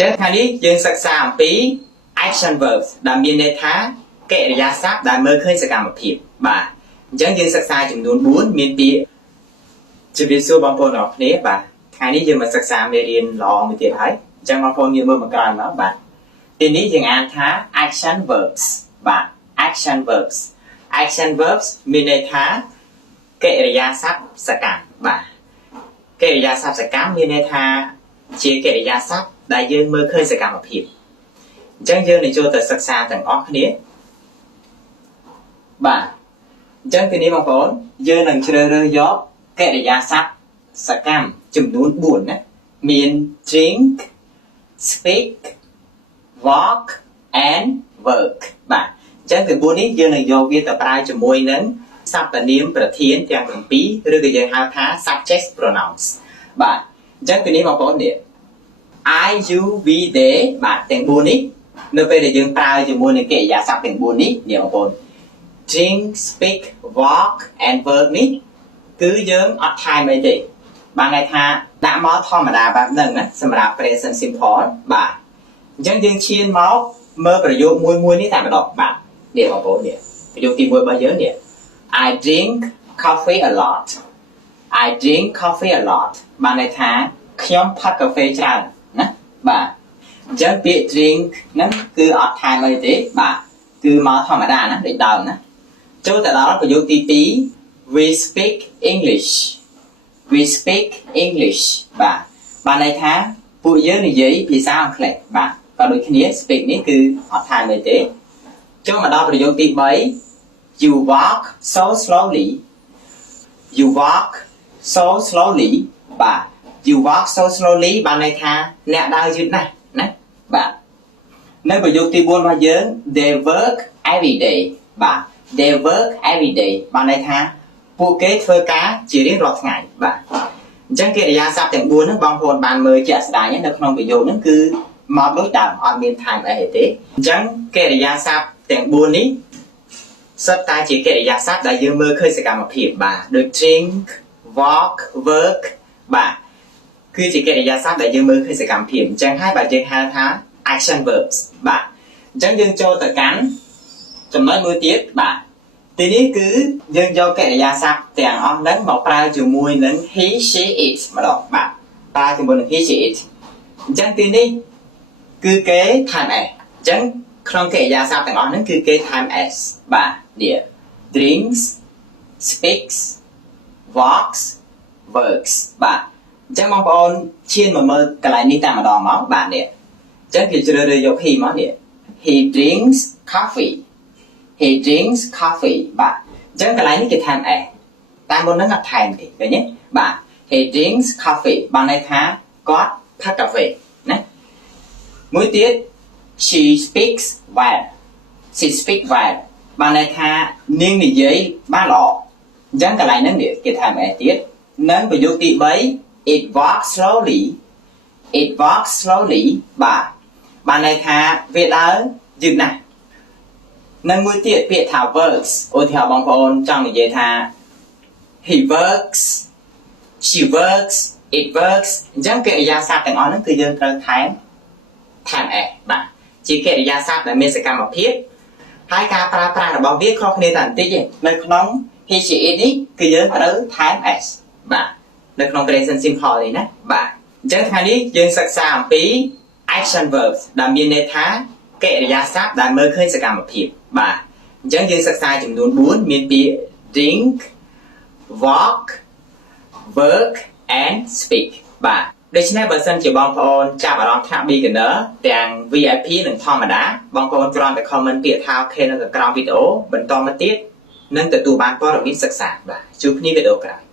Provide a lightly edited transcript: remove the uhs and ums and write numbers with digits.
ចឹងថ្ងៃនេះយើងសិក្សាអំពី action verbs ដែលមានន័យថាកិរិយាសព្ទដែលមើលឃើញសកម្មភាពបាទអញ្ចឹងយើងសិក្សាចំនួន4មានពាក្យជម្រាបសួរបងប្អូនទាំងអស់គ្នាបាទថ្ងៃនេះយើងមកសិក្សាមេរៀនល្អមួយទៀតហើយអញ្ចឹងបងប្អូនយើងមើលមកក្រោយមកបាទទីនេះយើងអានថា action verbs បាទ action verbs មានន័យថាកិរិយាសព្ទសកម្មបាទកិរិយាសព្ទសកម្មមានន័យថាជាកិរិយាសព្ទដែលយើងមើលឃើញសកម្មភាពអញ្ចឹងយើងនឹងចូលទៅសិក្សាទាំងអស់គ្នាបាទអញ្ចឹងទីនេះបងប្អូនយើងនឹងជ្រើសរើសយកកិរិយាសព្ទសកម្មចំនួន4ណាមាន drink speak walk and work បាទអញ្ចឹងពី4នេះយើងនឹងយកវាទៅប្រើជាមួយនឹងសព្វនាមប្រធានទាំង7ឬក៏យើងហៅថា subject pronouns បាទអញ្ចឹងទីនេះបងប្អូននេះI you we they បាទទាំង4នេះនៅពេលដែលយើងប្រើជាមួយនឹងកិរិយាសព្ទទាំង4នេះបងប្អូន drink speak walk and work នេះគឺយើងអត់ថែមអីទេបានន័យថាដាក់មកធម្មតាបែបហ្នឹងណាសម្រាប់ present simple បាទអញ្ចឹងយើងឈានមកមើលប្រយោគមួយនេះតែម្ដងបាទនេះបងប្អូននេះប្រយោគទី1របស់យើងនេះ I drink coffee a lot I drink coffee a lot បានន័យថាខ្ញុំផឹកកាហ្វេច្រើនណាបាទអញ្ចឹងពាក្យ drink ហ្នឹងគឺអត់ថែមអីទេបាទគឺមកធម្មតាណាដូចដើមណាចូលទៅដល់ប្រយោគទី2 we speak English we speak English បាទបានន័យថាពួកយើងនិយាយភាសាអង់គ្លេសបាទក៏ដូចគ្នា speak នេះគឺអត់ថែមអីទេចូលមកដល់ប្រយោគទី3 you walk so slowly you walk so slowly បាទ you walk so slowly បានន័យថាអ្នកដើរយឺតណាស់ណាបាទនៅប្រយោគទី4របស់យើង they work every day បាទ they work every day បានន័យថាពួកគេធ្វើការជារៀងរាល់ថ្ងៃបាទអញ្ចឹងកិរិយាសព្ទទាំង4ហ្នឹងបងប្អូនបានមើលជាក់ស្ដែងនៅក្នុងប្រយោគហ្នឹងគឺមកដូចដើមអត់មានថែមអីទេអញ្ចឹងកិរិយាសព្ទទាំង4នេះសុទ្ធតែជាកិរិយាសព្ទដែលយើងមើលឃើញសកម្មភាពបាទដូច drink walk work បាទគឺជាកិរិយាសព្ទដែលយើងមើលឃើញសកម្មភាពអញ្ចឹងហើយបាទយើងហៅថា action verbs បាទអញ្ចឹងយើងចូលទៅកាន់ចំណុចមួយទៀតបាទទីនេះគឺយើងយកកិរិយាសព្ទទាំងអស់ហ្នឹងមកប្រើជាមួយនឹង he she it ម្ដងបាទប្រើជាមួយនឹង he she it អញ្ចឹងទីនេះគឺគេថែម s អញ្ចឹងក្នុងកិរិយាសព្ទទាំងអស់ហ្នឹងគឺគេថែម s បាទនេះ drinks speaks walks works បាទអញ្ចឹងបងប្អូនឈានមកមើលកន្លែងនេះតែម្ដងមកបាទនេះអញ្ចឹងគេជ្រើសរើសយក he មកនេះ he drinks coffee he drinks coffee បាទអញ្ចឹងកន្លែងនេះគេថែម s តែមុនហ្នឹងអត់ថែមទេឃើញទេបាទ he drinks coffee បានន័យថាគាត់ផឹកកាហ្វេណាមួយទៀត she speaks well she speaks well បានន័យថានាងនិយាយបានល្អអញ្ចឹងកន្លែងហ្នឹងគេថែម s ទៀតនិងប្រយោគទី3 it walks slowly it walks slowly បាទបានន័យថាវាដើរយឺតណាស់និងមួយទៀតពាក្យថា works ឧទាហរណ៍បងប្អូនចង់និយាយថា he works she works it works អញ្ចឹងកិរិយាសព្ទទាំងអស់ហ្នឹងគឺយើងត្រូវថែម s បាទជាកិរិយាសព្ទដែលមានសកម្មភាពហើយការប្រើប្រាស់របស់វាខុសគ្នាតែបន្តិចទេនៅក្នុង he she it នេះគឺយើងត្រូវថែម s បាទនៅក្នុង present simple នេះណាបាទអញ្ចឹងថ្ងៃនេះយើងសិក្សាអំពី action verbs ដែលមានន័យថាកិរិយាសព្ទដែលមើលឃើញសកម្មភាពបាទអញ្ចឹងយើងសិក្សាចំនួន4មានពាក្យ drink walk work and speak បាទដូច្នេះបើសិនជាបងប្អូនចាប់អារម្មណ៍ថ្នាក់ beginner ទាំង VIP និងធម្មតាបងប្អូនគ្រាន់តែ comment ពាក្យថា OK នៅក្រោមវីដេអូបន្តមកទៀតនឹងទទួលបានព័ត៌មានសិក្សាបាទជួបគ្នាវីដេអូក្រោយ